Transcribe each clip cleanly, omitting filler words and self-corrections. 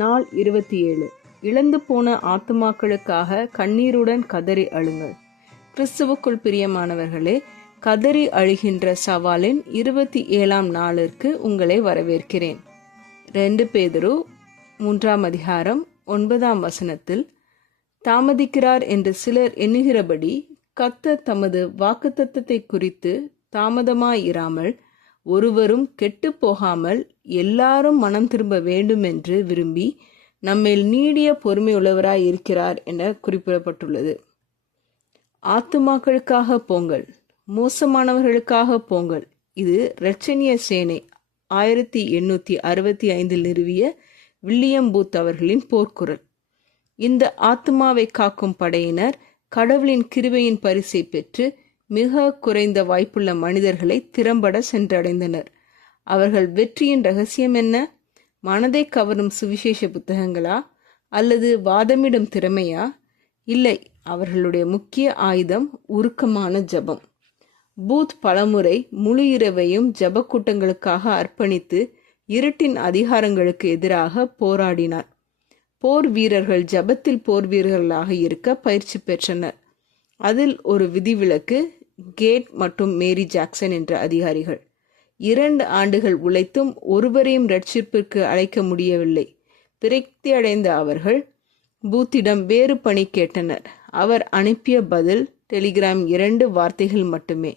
நாள் 27. இழந்து போன ஆத்துமாக்களுக்காக கண்ணீருடன் கதறி அழுங்கள். கிறிஸ்துவுக்குள் பிரியமானவர்களே, கதறி அழுகின்ற சவாலின் 27ஆம் நாளிற்கு உங்களை வரவேற்கிறேன். 2 பேதுரு 3ஆம் அதிகாரம் 9ஆம் வசனத்தில், தாமதிக்கிறார் என்று சிலர் எண்ணுகிறபடி கர்த்தர் தமது வாக்குத்தத்தத்தை குறித்து தாமதமாயிராமல் ஒருவரும் கெட்டு போகாமல் எல்லாரும் மனம் திரும்ப வேண்டும் என்று விரும்பி நம்மேல் நீடிய பொறுமையுள்ளவராய் இருக்கிறார் என குறிப்பிடப்பட்டுள்ளது. ஆத்துமாக்களுக்காக போங்கள், மோசமானவர்களுக்காக போங்கள். இது இரட்சணிய சேனை 1865 நிறுவிய வில்லியம் பூத் அவர்களின் போர்க்குரல். இந்த ஆத்துமாவை காக்கும் படையினர் கடவுளின் கிருபையின் பரிசை பெற்று மிக குறைந்த வாய்ப்புள்ள மனிதர்களை திறம்பட சென்றடைந்தனர். அவர்கள் வெற்றியின் ரகசியம் என்ன? மனதை கவரும் சுவிசேஷ புத்தகங்களா அல்லது வாதமிடும் திறமையா? இல்லை, அவர்களுடைய முக்கிய ஆயுதம் உருக்கமான ஜெபம். பூத் பலமுறை முழு இரவையும் ஜெப கூட்டங்களுக்காக அர்ப்பணித்து இருட்டின் அதிகாரங்களுக்கு எதிராக போராடினார். போர் வீரர்கள் ஜெபத்தில் போர் வீரர்களாக இருக்க பயிற்சி பெற்றனர். அதில் ஒரு விதிவிலக்கு கேட் மற்றும் மேரி ஜாக்சன் என்ற அதிகாரிகள். 2 ஆண்டுகள் உழைத்தும் ஒருவரையும் ரட்சிப்பிற்கு அழைக்க முடியவில்லை. விரக்தி அடைந்த அவர்கள் பூத்திடம் வேறு பணி கேட்டனர். அவர் அனுப்பிய பதில் டெலிகிராம் 2 வார்த்தைகள் மட்டுமே: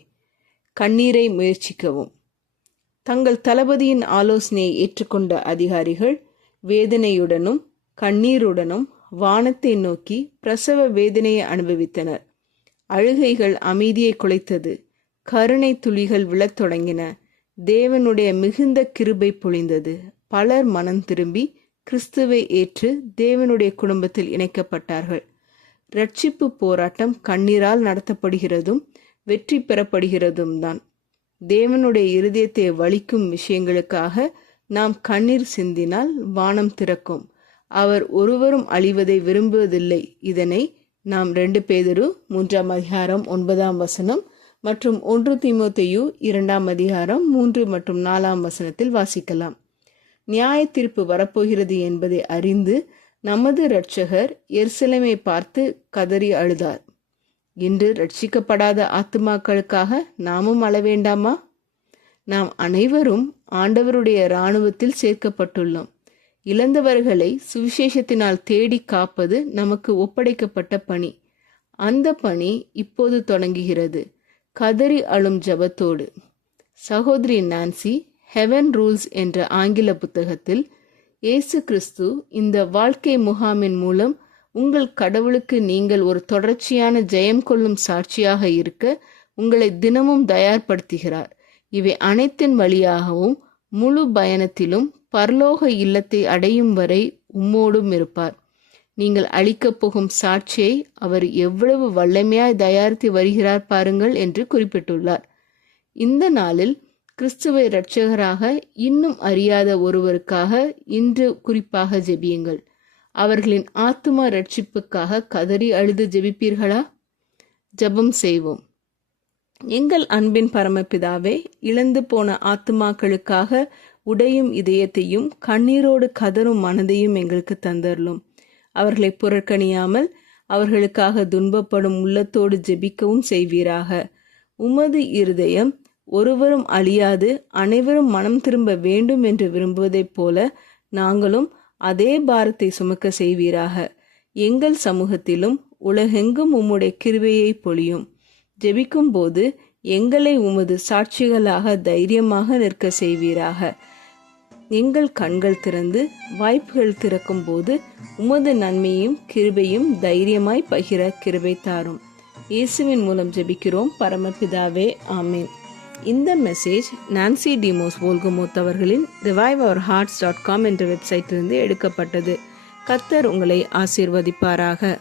கண்ணீரை முயற்சிக்கவும். தங்கள் தளபதியின் ஆலோசனையை ஏற்றுக்கொண்ட அதிகாரிகள் வேதனையுடனும் கண்ணீருடனும் வானத்தை நோக்கி பிரசவ வேதனையை அனுபவித்தனர். அழுகைகள் அமைதியை குலைத்தது. கருணை துளிகள் விழத் தொடங்கின. தேவனுடைய மிகுந்த கிருபை பொழிந்தது. பலர் மனம் திரும்பி கிறிஸ்துவை ஏற்று தேவனுடைய குடும்பத்தில் இணைக்கப்பட்டார்கள். இரட்சிப்பு போராட்டம் கண்ணீரால் நடத்தப்படுகிறதும் வெற்றி பெறப்படுகிறதும் தான். தேவனுடைய இருதயத்தை வலிக்கும் விஷயங்களுக்காக நாம் கண்ணீர் சிந்தினால் வானம் திறக்கும். அவர் ஒருவரும் அழிவதை விரும்புவதில்லை. இதனை நாம் 2 பேதுரு 3ஆம் அதிகாரம் 9ஆம் வசனம் மற்றும் 1 தீமோத்தேயு 2ஆம் அதிகாரம் 3 மற்றும் 4ஆம் வசனத்தில் வாசிக்கலாம். நியாய தீர்ப்பு வரப்போகிறது என்பதை அறிந்து நமது இரட்சகர் எருசலேமை பார்த்து கதறி அழுதார். இன்று ரட்சிக்கப்படாத ஆத்துமாக்களுக்காக நாமும் அழ வேண்டாமா? நாம் அனைவரும் ஆண்டவருடைய இராணுவத்தில் சேர்க்கப்பட்டுள்ளோம். இழந்தவர்களை சுவிசேஷத்தினால் தேடி காப்பது நமக்கு ஒப்படைக்கப்பட்ட பணி. அந்த பணி இப்போது தொடங்குகிறது, கதறி அழும் ஜபத்தோடு. சகோதரி நான்சி ஹெவன் ரூல்ஸ் என்ற ஆங்கில புத்தகத்தில் இயேசு கிறிஸ்து இந்த வாழ்க்கை முகாமின் மூலம் உங்கள் கடவுளுக்கு நீங்கள் ஒரு தொடர்ச்சியான ஜெயம் கொள்ளும் சாட்சியாக இருக்க உங்களை தினமும் தயார்படுத்துகிறார். இவை அனைத்தின் வழியாகவும் முழு பயணத்திலும் பரலோக இல்லத்தை அடையும் வரை உம்மோடும் இருப்பார். நீங்கள் அளிக்கப் போகும் சாட்சியை அவர் எவ்வளவு வல்லமையாய் தயாரித்து வருகிறார் பாருங்கள் என்று குறிப்பிட்டுள்ளார். இந்த நாளில் கிறிஸ்துவை இரட்சகராக இன்னும் அறியாத ஒருவருக்காக இன்று குறிப்பாக ஜெபியுங்கள். அவர்களின் ஆத்தும இரட்சிப்புக்காக கதறி அழுது ஜெபிப்பீர்களா? ஜெபம் செய்வோம். எங்கள் அன்பின் பரமபிதாவே, இழந்து போன ஆத்துமாக்களுக்காக உடையும் இதயத்தையும் கண்ணீரோடு கதரும் மனதையும் எங்களுக்கு தந்தருளும். அவர்களை புறக்கணியாமல் அவர்களுக்காக துன்பப்படும் உள்ளத்தோடு ஜெபிக்கவும் செய்வீராக. உமது இருதயம் ஒருவரும் அழியாது அனைவரும் மனம் திரும்ப வேண்டும் என்று விரும்புவதைப் போல நாங்களும் அதே பாரத்தை சுமக்க செய்வீராக. எங்கள் சமூகத்திலும் உலகெங்கும் உம்முடைய கிருபையை பொழியும். ஜெபிக்கும் போது எங்களை உமது சாட்சிகளாக தைரியமாக நிற்க செய்வீராக. எங்கள் கண்கள் திறந்து வாய்ப்புகள் திறக்கும் போது உமது நன்மையும் கிருபையும் தைரியமாய் பகிர கிருபை தாரும். இயேசுவின் மூலம் ஜெபிக்கிறோம் பரமபிதாவே, ஆமேன். இந்த மெசேஜ் நான்சி டிமோஸ் வோல்கமோத் அவர்களின் reviveourhearts.com என்ற வெப்சைட்டிலிருந்து எடுக்கப்பட்டது. கர்த்தர் உங்களை ஆசீர்வதிப்பாராக.